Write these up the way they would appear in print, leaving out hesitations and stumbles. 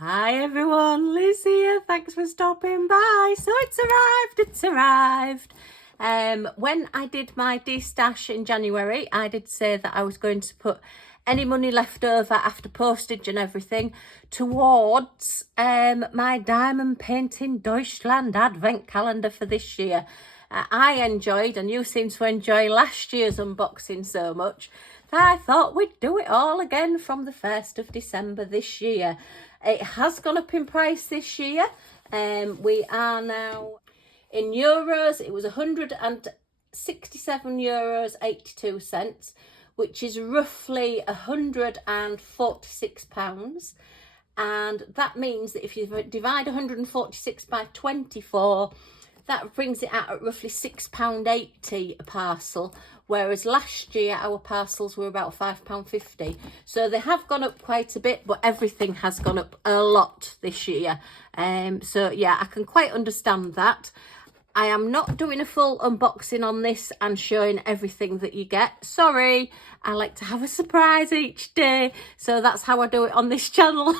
Hi everyone, Liz here. Thanks for stopping by. So it's arrived. When I did my de-stash in January, I did say that I was going to put any money left over after postage and everything towards my Diamond Painting Deutschland advent calendar for this year. I enjoyed, and you seem to enjoy, last year's unboxing so much that I thought we'd do it all again from the 1st of December this year. It has gone up in price this year. We are now in euros. It was €167.82, which is roughly £146. And that means that if you divide 146 by 24, that brings it out at roughly £6.80 a parcel, whereas last year our parcels were about £5.50. So they have gone up quite a bit, but everything has gone up a lot this year. So yeah, I can quite understand that. I am not doing a full unboxing on this and showing everything that you get. Sorry, I like to have a surprise each day. So that's how I do it on this channel.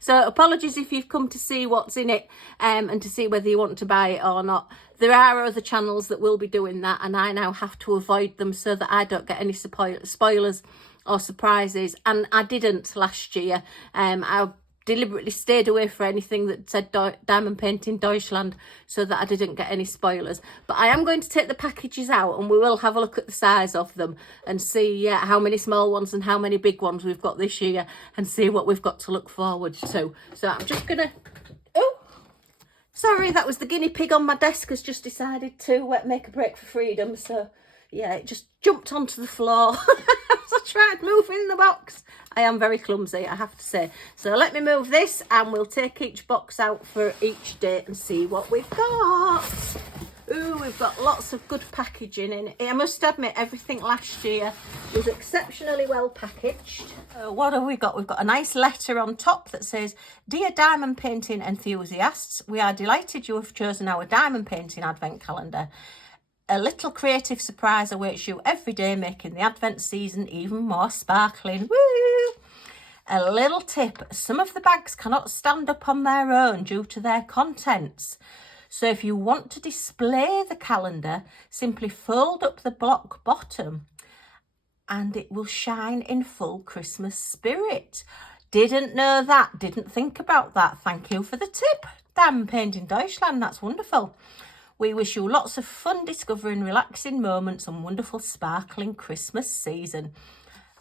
So apologies if you've come to see what's in it and to see whether you want to buy it or not. There are other channels that will be doing that, and I now have to avoid them so that I don't get any spoilers or surprises. And I didn't last year. I deliberately stayed away for anything that said Diamond Painting Deutschland so that I didn't get any spoilers. But I am going to take the packages out and we will have a look at the size of them and see how many small ones and how many big ones we've got this year and see what we've got to look forward to. So I'm just gonna, oh, sorry, that was the guinea pig on my desk has just decided to make a break for freedom. So yeah, it just jumped onto the floor as I tried moving the box. I am very clumsy, I have to say. So let me move this and we'll take each box out for each day and see what we've got. Ooh, we've got lots of good packaging in it. I must admit, everything last year was exceptionally well packaged. What have we got? We've got a nice letter on top that says, "Dear diamond painting enthusiasts, we are delighted you have chosen our diamond painting advent calendar. A little creative surprise awaits you every day, making the Advent season even more sparkling." Woo! A little tip, some of the bags cannot stand up on their own due to their contents. So if you want to display the calendar, simply fold up the block bottom and it will shine in full Christmas spirit. Didn't know that, didn't think about that. Thank you for the tip, Diamond Painting Deutschland, that's wonderful. We wish you lots of fun discovering relaxing moments and wonderful sparkling Christmas season.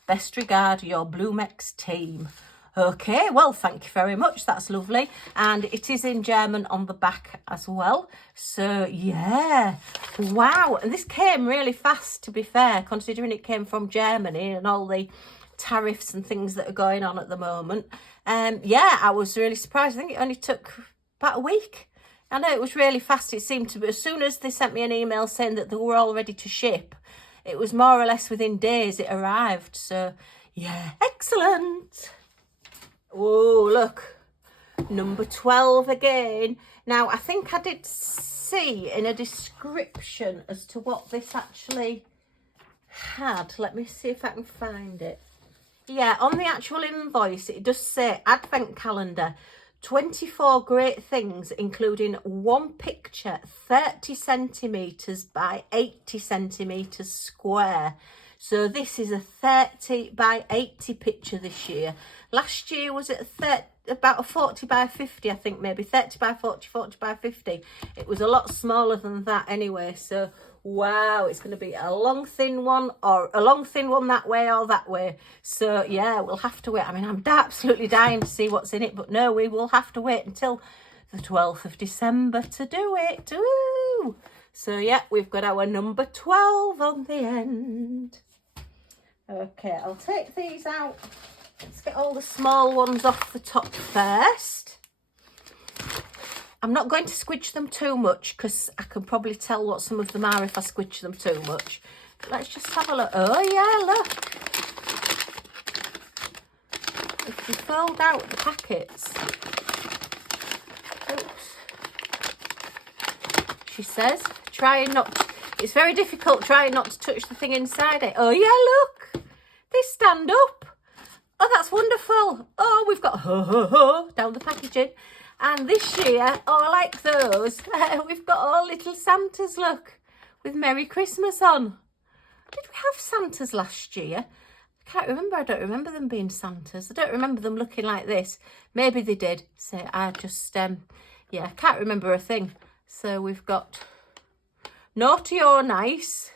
Best regard, your Blumex team. Okay, well, thank you very much. That's lovely. And it is in German on the back as well. So, yeah. Wow. And this came really fast, to be fair, considering it came from Germany and all the tariffs and things that are going on at the moment. Yeah, I was really surprised. I think it only took about a week. I know it was really fast. It seemed to be, as soon as they sent me an email saying that they were all ready to ship, it was more or less within days it arrived. So, yeah, excellent. Oh, look, number 12 again. Now, I think I did see in a description as to what this actually had. Let me see if I can find it. Yeah, on the actual invoice, it does say Advent Calendar. 24 great things, including one picture 30 centimetres by 80 centimetres square. So this is a 30 by 80 picture this year. Last year was at about a 40 by 50, I think, maybe 30 by 40, 40 by 50. It was a lot smaller than that anyway. So wow, it's going to be a long thin one, or a long thin one that way or that way. So yeah, we'll have to wait. I mean, I'm absolutely dying to see what's in it, but no, we will have to wait until the 12th of December to do it. Ooh. So yeah, we've got our number 12 on the end. Okay, I'll take these out. Let's get all the small ones off the top first. I'm not going to squidge them too much because I can probably tell what some of them are if I squidge them too much. But let's just have a look. Oh yeah, look. If you fold out the packets. Oops. She says, trying not, it's very difficult trying not to touch the thing inside it. Oh yeah, look. They stand up. Oh, that's wonderful. Oh, we've got ho, ho, ho down the packaging. And this year, oh, I like those. We've got all little Santas, look, with Merry Christmas on. Did we have Santas last year? I can't remember. I don't remember them being Santas. I don't remember them looking like this. Maybe they did. So I just, yeah, I can't remember a thing. So we've got naughty or nice,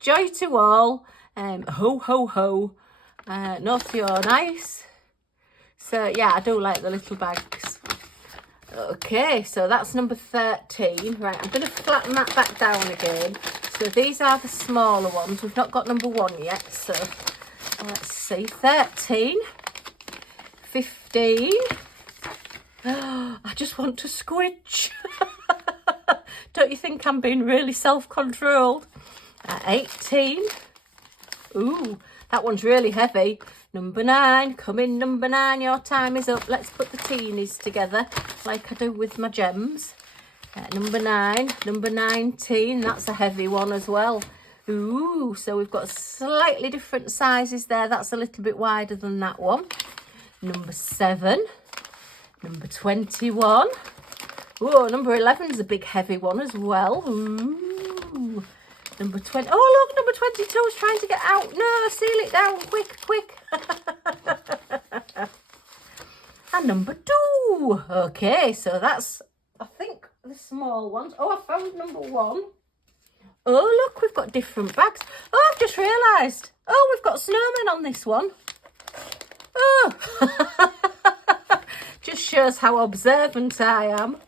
joy to all, ho, ho, ho, naughty or nice. So yeah, I do like the little bags. Okay, so that's number 13. Right, I'm going to flatten that back down again. So these are the smaller ones. We've not got number 1 yet. So let's see. 13. 15. Oh, I just want to squidge. Don't you think I'm being really self-controlled? 18. Ooh, that one's really heavy. Number 9, come in number 9, your time is up. Let's put the teenies together like I do with my gems. Number 9, number 19, that's a heavy one as well. Ooh, so we've got slightly different sizes there. That's a little bit wider than that one. Number 7, number 21. Oh, number 11 is a big heavy one as well. Ooh. Number 20. Oh, look, number 22 is trying to get out. No, seal it down. Quick, quick. And number 2. Okay, so that's, I think, the small ones. Oh, I found number 1. Oh, look, we've got different bags. Oh, I've just realised. Oh, we've got snowmen on this one. Oh. Just shows how observant I am.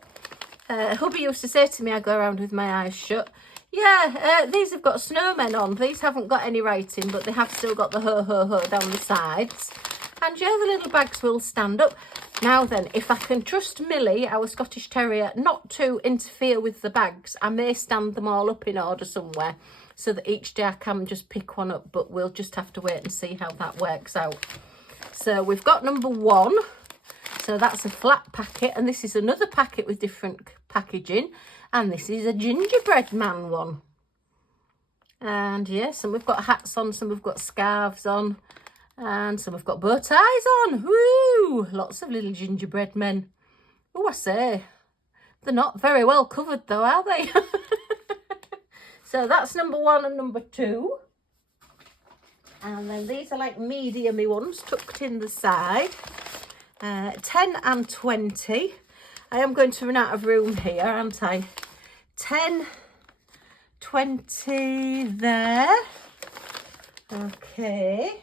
Hubby used to say to me, I go around with my eyes shut. Yeah, these have got snowmen on. These haven't got any writing, but they have still got the ho, ho, ho down the sides. And yeah, the little bags will stand up. Now then, if I can trust Millie, our Scottish Terrier, not to interfere with the bags, I may stand them all up in order somewhere so that each day I can just pick one up, but we'll just have to wait and see how that works out. So we've got number 1. So that's a flat packet, and this is another packet with different packaging, and this is a gingerbread man one. And yeah, some we've got hats on, some we've got scarves on, and some have got bow ties on. Woo! Lots of little gingerbread men. Oh, I say, they're not very well covered though, are they? So that's number 1 and number 2. And then these are like medium-y ones tucked in the side. 10 and 20. I am going to run out of room here, aren't I? 10, 20 there. Okay.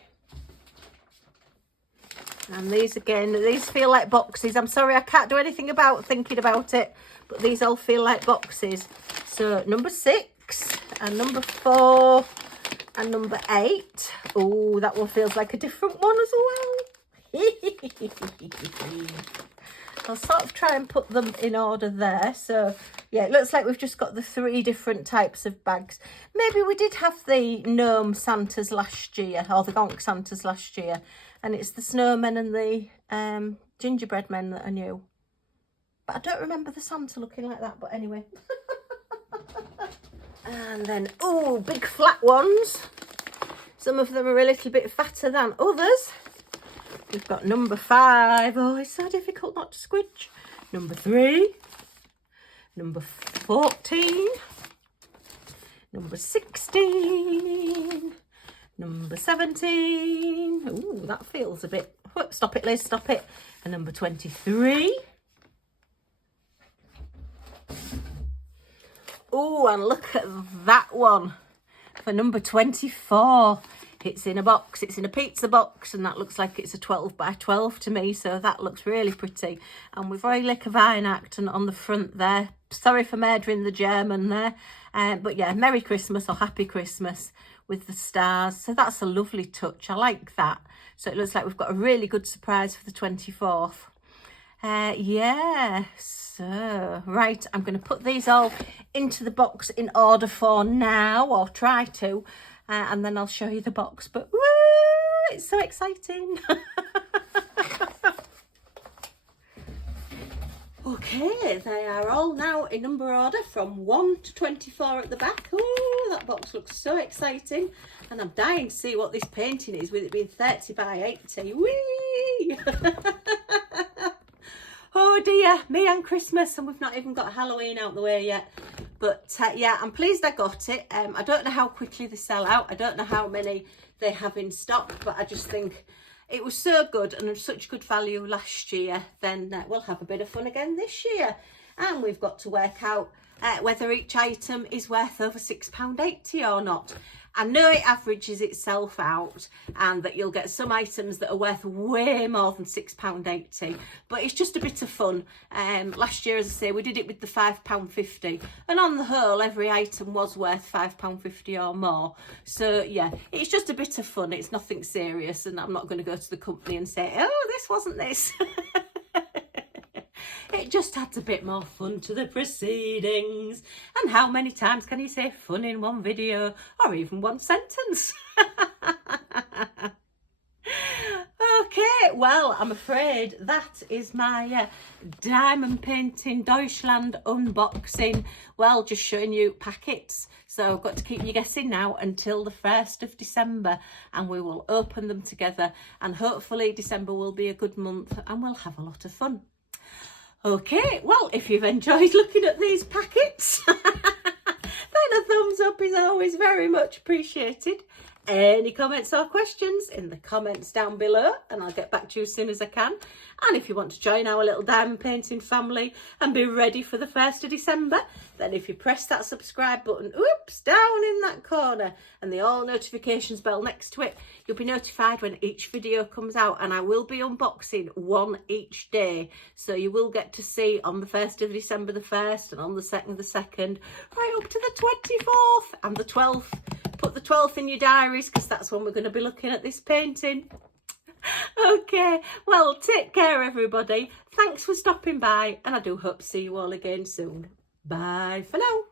And these again, these feel like boxes. I'm sorry, I can't do anything about thinking about it, but these all feel like boxes. So number 6 and number 4 and number 8. Oh, that one feels like a different one as well. I'll sort of try and put them in order there. So yeah, it looks like we've just got the 3 different types of bags. Maybe we did have the gnome Santas last year, or the gonk Santas last year, and it's the snowmen and the gingerbread men that I knew. But I don't remember the Santa looking like that, but anyway. And then, oh, big flat ones. Some of them are a little bit fatter than others. We've got number 5. Oh, it's so difficult not to squidge. Number 3. Number 14. Number 16. Number 17. Ooh, that feels a bit... Whoop, stop it, Liz, stop it. And number 23. Oh, and look at that one for number 24. It's in a box, it's in a pizza box, and that looks like it's a 12 by 12 to me, so that looks really pretty. And with Freilich of Weihnachten on the front there. Sorry for murdering the German there, but yeah, Merry Christmas or Happy Christmas with the stars. So that's a lovely touch, I like that. So it looks like we've got a really good surprise for the 24th. Yeah, so, right, I'm going to put these all into the box in order for now, or try to. And then I'll show you the box, but woo, it's so exciting. Okay, they are all now in number order from 1 to 24 at the back. Oh, that box looks so exciting. And I'm dying to see what this painting is with it being 30 by 80. Whee! Oh dear, me and Christmas, and we've not even got Halloween out the way yet. But yeah, I'm pleased I got it. I don't know how quickly they sell out. I don't know how many they have in stock, but I just think it was so good and such good value last year. Then we'll have a bit of fun again this year. And we've got to work out whether each item is worth over £6.80 or not. I know it averages itself out and that you'll get some items that are worth way more than £6.80, but it's just a bit of fun. Last year, as I say, we did it with the £5.50, and on the whole, every item was worth £5.50 or more. So yeah, it's just a bit of fun. It's nothing serious, and I'm not going to go to the company and say, oh, this wasn't this. It just adds a bit more fun to the proceedings. And how many times can you say fun in one video or even one sentence? Okay, well, I'm afraid that is my Diamond Painting Deutschland unboxing. Well, just showing you packets. So I've got to keep you guessing now until the 1st of December, and we will open them together. And hopefully December will be a good month and we'll have a lot of fun. Okay, well, if you've enjoyed looking at these packets, then a thumbs up is always very much appreciated. Any comments or questions in the comments down below, and I'll get back to you as soon as I can. And if you want to join our little diamond painting family and be ready for the 1st of December, then if you press that subscribe button, oops, down in that corner, and the all notifications bell next to it, you'll be notified when each video comes out, and I will be unboxing one each day. So you will get to see on the 1st of December the 1st, and on the 2nd the 2nd, right up to the 24th and the 12th. Put the 12th in your diaries, because that's when we're going to be looking at this painting. Okay, well, take care everybody. Thanks for stopping by, and I do hope to see you all again soon. Bye for now.